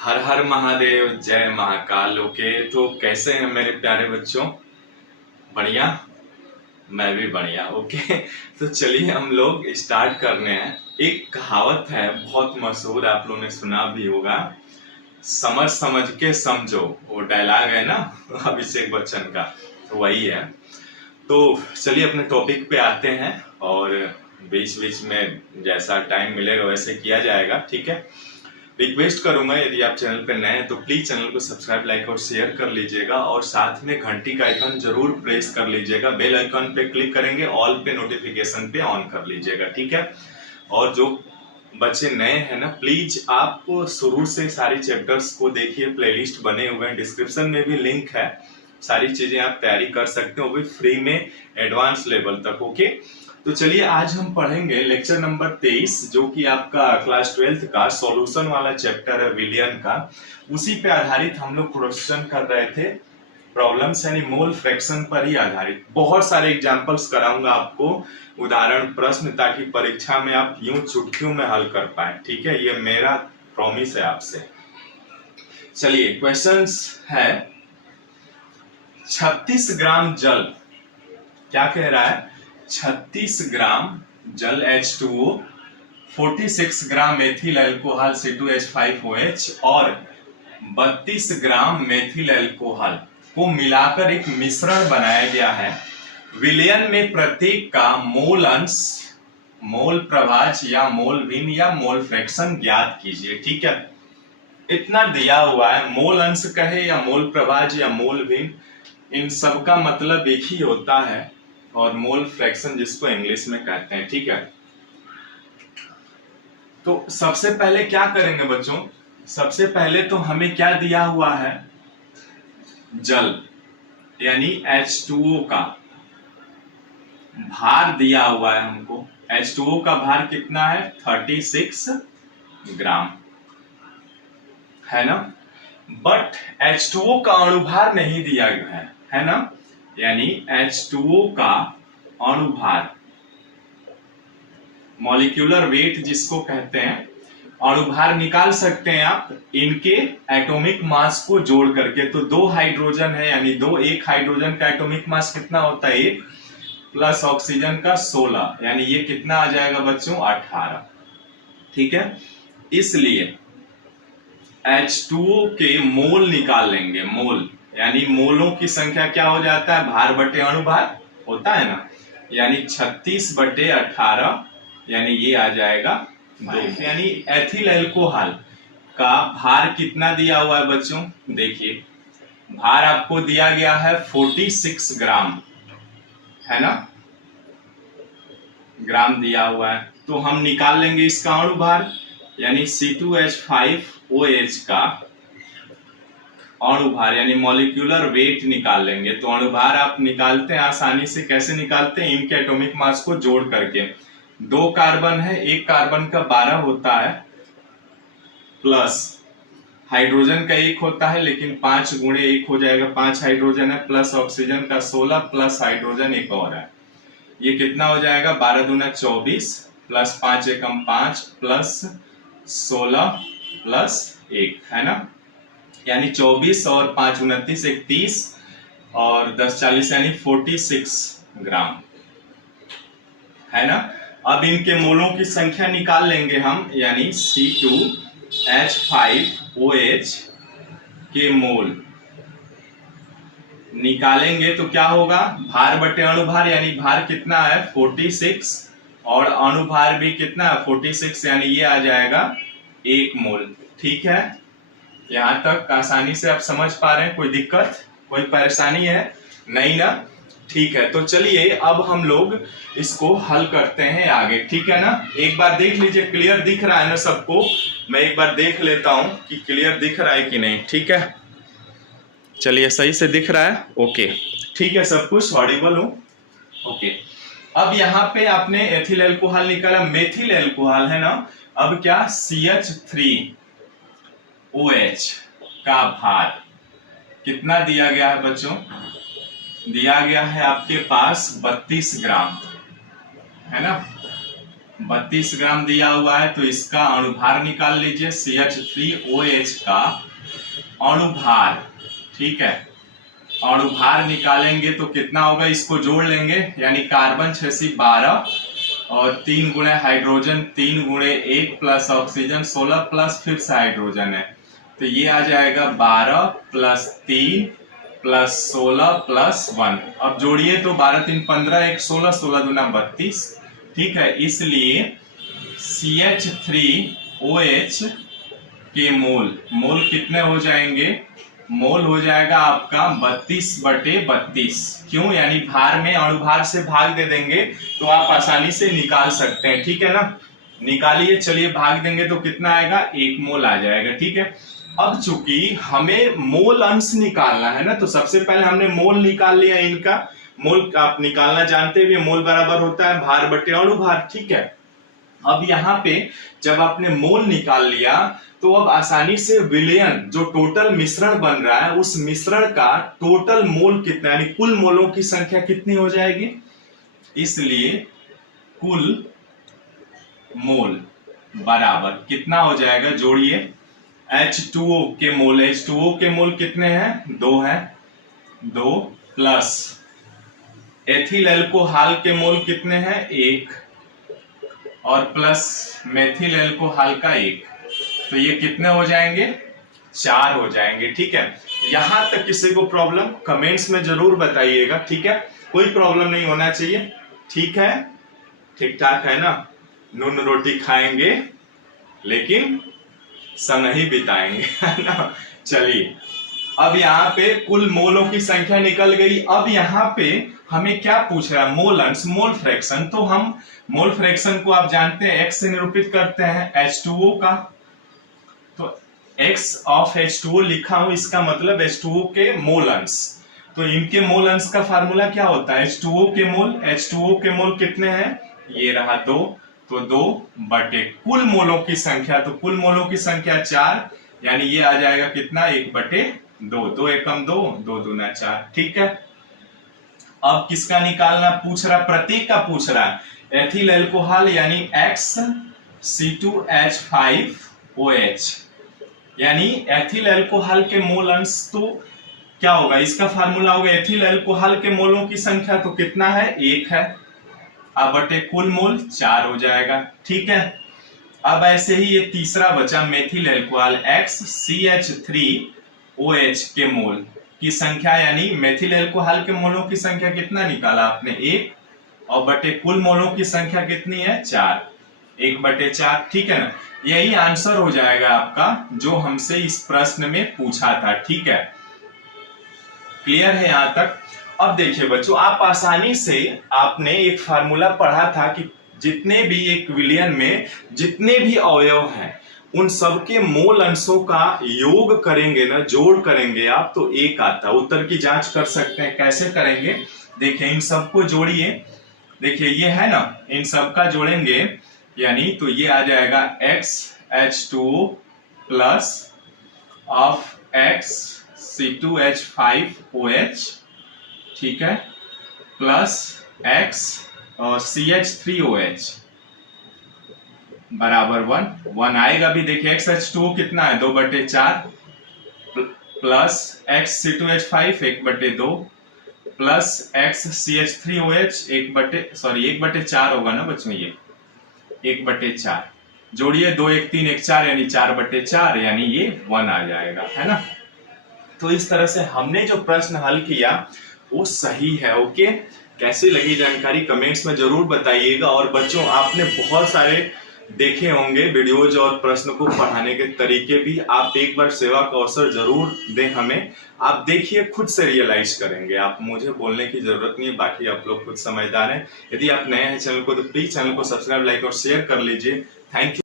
हर हर महादेव, जय महाकाल। ओके, तो कैसे हैं मेरे प्यारे बच्चों? बढ़िया। मैं भी बढ़िया। ओके, तो चलिए हम लोग स्टार्ट करने हैं। एक कहावत है बहुत मशहूर, आप लोगों ने सुना भी होगा, समझ समझ के समझो। वो डायलॉग है ना अभिषेक बच्चन का, तो वही है। तो चलिए अपने टॉपिक पे आते हैं और बीच बीच में जैसा टाइम मिलेगा वैसे किया जाएगा, ठीक है। रिक्वेस्ट करूंगा यदि आप चैनल पर नए हैं तो प्लीज चैनल को सब्सक्राइब, लाइक और शेयर कर लीजिएगा और साथ में घंटी का आइकन जरूर प्रेस कर लीजिएगा। बेल आइकन पे क्लिक करेंगे, ऑल पे नोटिफिकेशन पे ऑन कर लीजिएगा, ठीक है। और जो बच्चे नए हैं ना, प्लीज आप शुरू से सारी चैप्टर्स को देखिए, प्लेलिस्ट बने हुए हैं, डिस्क्रिप्शन में भी लिंक है। सारी चीजें आप तैयारी कर सकते हो, वो भी फ्री में, एडवांस लेवल तक। ओके, तो चलिए आज हम पढ़ेंगे लेक्चर नंबर 23, जो कि आपका क्लास 12th का सॉल्यूशन वाला चैप्टर है, विलियन का। उसी पे आधारित हम लोग क्वेश्चन कर रहे थे, प्रॉब्लम्स यानी मोल फ्रैक्शन पर ही आधारित। बहुत सारे एग्जांपल्स कराऊंगा आपको, उदाहरण प्रश्न, ताकि परीक्षा में आप यूं चुटकियों में हल कर पाए, ठीक है। ये मेरा प्रॉमिस है आपसे। चलिए क्वेश्चंस है, 36 ग्राम जल, क्या कह रहा है, 36 ग्राम जल H2O, 46 ग्राम मेथिल अल्कोहल C2H5OH और 32 ग्राम मेथिल अल्कोहल को मिलाकर एक मिश्रण बनाया गया है। विलयन में प्रत्येक का मोल अंश, मोल प्रभाज या मोल भिन्न या मोल फ्रैक्शन ज्ञात कीजिए, ठीक है। इतना दिया हुआ है, मोल अंश कहे या मोल प्रभाज या मोल भिन्न, इन सब का मतलब एक ही होता है, और मोल फ्रैक्शन जिसको इंग्लिश में कहते हैं, ठीक है। तो सबसे पहले क्या करेंगे बच्चों, सबसे पहले तो हमें क्या दिया हुआ है, जल यानी H2O का भार दिया हुआ है हमको। H2O का भार कितना है, 36 ग्राम, है ना। बट H2O का अणुभार नहीं दिया गया है ना, यानी H2O का अणुभार, मॉलिक्यूलर वेट जिसको कहते हैं, अणुभार निकाल सकते हैं आप इनके एटॉमिक मास को जोड़ करके। तो दो हाइड्रोजन है, यानी एक हाइड्रोजन का एटॉमिक मास कितना होता है, 1 प्लस ऑक्सीजन का 16, यानी ये कितना आ जाएगा बच्चों, 18, ठीक है। इसलिए H2O के मोल निकाल लेंगे, मोल यानी मोलों की संख्या क्या हो जाता है, भार बटे अणुभार होता है ना, यानी 36/18, यानी ये आ जाएगा 2। यानी एथिल अल्कोहल का भार कितना दिया हुआ है बच्चों, देखिए भार आपको दिया गया है 46 ग्राम, है ना, ग्राम दिया हुआ है। तो हम निकाल लेंगे इसका अणुभार, यानी C2H5OH का अणुभार यानी मॉलिक्यूलर वेट निकाल लेंगे। तो अणुभार आप निकालते हैं आसानी से, कैसे निकालते हैं, इनके एटॉमिक मास को जोड़ करके। 2 कार्बन है, एक कार्बन का 12 होता है, प्लस हाइड्रोजन का 1 होता है, लेकिन 5 गुणे 1 हो जाएगा, 5 हाइड्रोजन है, प्लस ऑक्सीजन का 16, प्लस हाइड्रोजन एक और है, ये कितना हो जाएगा, 12 दूना 24, प्लस 5 एकम 5, प्लस 16 प्लस 1, है ना, यानी 24 और 5 29 31 और 10 40 यानी 46 ग्राम, है ना। अब इनके मोलों की संख्या निकाल लेंगे हम, यानी C2H5OH के मोल निकालेंगे तो क्या होगा, भार बटे अणुभार, यानी भार कितना है 46 और अणुभार भी कितना है 46, यानी ये आ जाएगा 1 मोल, ठीक है। यहां तक आसानी से आप समझ पा रहे हैं, कोई दिक्कत, कोई परेशानी है नहीं ना, ठीक है। तो चलिए अब हम लोग इसको हल करते हैं आगे, ठीक है ना। एक बार देख लीजिए, क्लियर दिख रहा है ना सबको, मैं एक बार देख लेता हूं कि क्लियर दिख रहा है कि नहीं, ठीक है। चलिए सही से दिख रहा है, ओके, ठीक है, सब कुछ ऑडिबल हो, ओके। अब यहाँ पे आपने एथिल अल्कोहल निकाला, मेथिल अल्कोहल है ना, अब क्या, CH3OH का भार कितना दिया गया है बच्चों, दिया गया है आपके पास 32 ग्राम, है ना, 32 ग्राम दिया हुआ है, तो इसका अणुभार निकाल लीजिए। CH3OH का अणुभार, ठीक है, अणुभार निकालेंगे तो कितना होगा, इसको जोड़ लेंगे, यानी कार्बन 6 12 और 3 गुणे हाइड्रोजन 3 गुणे 1 प्लस ऑक्सीजन 16 प्लस फिर से हाइड्रोजन है, तो ये आ जाएगा 12 प्लस 3 प्लस 16 प्लस 1। अब जोड़िए तो 12 3 15 1 16 16 दूना 32, ठीक है। इसलिए CH3OH के मोल कितने हो जाएंगे, मोल हो जाएगा आपका 32/32। क्यों, यानी भार में अणुभार से भाग दे देंगे तो आप आसानी से निकाल सकते हैं, ठीक है ना। निकालिए, चलिए भाग देंगे तो कितना आएगा, 1 मोल आ जाएगा, ठीक है। अब चूंकि हमें मोल अंश निकालना है ना, तो सबसे पहले हमने मोल निकाल लिया इनका। मोल आप निकालना जानते हुए, मोल बराबर होता है भार बटे अणुभार, ठीक है। अब यहाँ पे जब आपने मोल निकाल लिया तो अब आसानी से विलयन, जो टोटल मिश्रण बन रहा है, उस मिश्रण का टोटल मोल कितना, यानी कुल मोलों की संख्या कितनी हो जाएगी। इसलिए कुल मोल बराबर कितना हो जाएगा, जोड़िए, H2O के मोल, H2O के मोल कितने हैं, 2 है, 2 प्लस एथिल एल्कोहल के मोल कितने हैं, 1 और प्लस मेथिल एल्कोहल का 1, तो ये कितने हो जाएंगे, 4 हो जाएंगे, ठीक है। यहां तक किसी को प्रॉब्लम कमेंट्स में जरूर बताइएगा, ठीक है। कोई प्रॉब्लम नहीं होना चाहिए, ठीक है, ठीक ठाक है ना। नून रोटी खाएंगे लेकिन समय ही बिताएंगे, है ना। चलिए, अब यहाँ पे कुल मोलों की संख्या निकल गई। अब यहाँ पे हमें क्या पूछ रहा है, मोल अंश, मोल फ्रैक्शन। तो हम मोल फ्रैक्शन को आप जानते हैं x से निरूपित करते हैं, H2O का, तो x ऑफ H2O लिखा हूं, इसका मतलब H2O के मोल अंश। तो इनके मोल अंश का फार्मूला क्या होता है, H2O के मोल कितने हैं, ये रहा 2, तो 2 बटे कुल मोलों की संख्या, तो कुल मोलों की संख्या 4, यानी ये आ जाएगा कितना, 1/2, 2 एकम 2, 2 दूना 4, ठीक है। अब किसका निकालना पूछ रहा, प्रतीक का पूछ रहा है, एथिल एल्कोहल यानी XC2H5OH, यानी एथिल एल्कोहल के मोल अंश, तो क्या होगा, इसका फार्मूला होगा एथिल एल्कोहल के मोलों की संख्या, तो कितना है, 1 है, अब बटे कुल मोल 4 हो जाएगा, ठीक है। अब ऐसे ही ये तीसरा बचा मेथिल एल्कोहल XCH3OH के मोल की संख्या, यानी मेथिल एल्कोहल के मोलों की संख्या कितना निकाला आपने, 1, और बटे कुल मोलों की संख्या कितनी है, 4, 1/4, ठीक है ना। यही आंसर हो जाएगा आपका जो हमसे इस प्रश्न में पूछा था, ठीक है। क्लियर है यहां तक। अब देखिए बच्चों, आप आसानी से, आपने एक फार्मूला पढ़ा था कि जितने भी एक विलयन में जितने भी अवयव हैं उन सबके मोल अंशों का योग करेंगे ना, जोड़ करेंगे आप, तो 1 आता है। उत्तर की जांच कर सकते हैं, कैसे करेंगे, देखिए इन सबको जोड़िए, देखिए ये है ना, इन सबका जोड़ेंगे, यानी तो ये आ जाएगा XH2O प्लस ऑफ XC2H5OH, ठीक है, प्लस X और CH3OH बराबर 1 आएगा भी। देखिए XH2O कितना है, 2/4 प्लस XC2H5 1/2 प्लस XCH3OH 1/4 होगा ना बच्चों, ये 1/4, जोड़िए 2 1 3 1 4, यानी 4/4, यानी ये 1 आ जाएगा, है ना। तो इस तरह से हमने जो प्रश्न हल किया वो सही है, ओके। कैसी लगी जानकारी कमेंट्स में जरूर बताइएगा। और बच्चों, आपने बहुत सारे देखे होंगे वीडियोज और प्रश्न को पढ़ाने के तरीके भी, आप एक बार सेवा का अवसर जरूर दें हमें। आप देखिए, खुद से रियलाइज करेंगे, आप मुझे बोलने की जरूरत नहीं, बाकी आप लोग खुद समझदार हैं। यदि आप नए हैं चैनल को, तो प्लीज चैनल को सब्सक्राइब, लाइक और शेयर कर लीजिए। Thank you.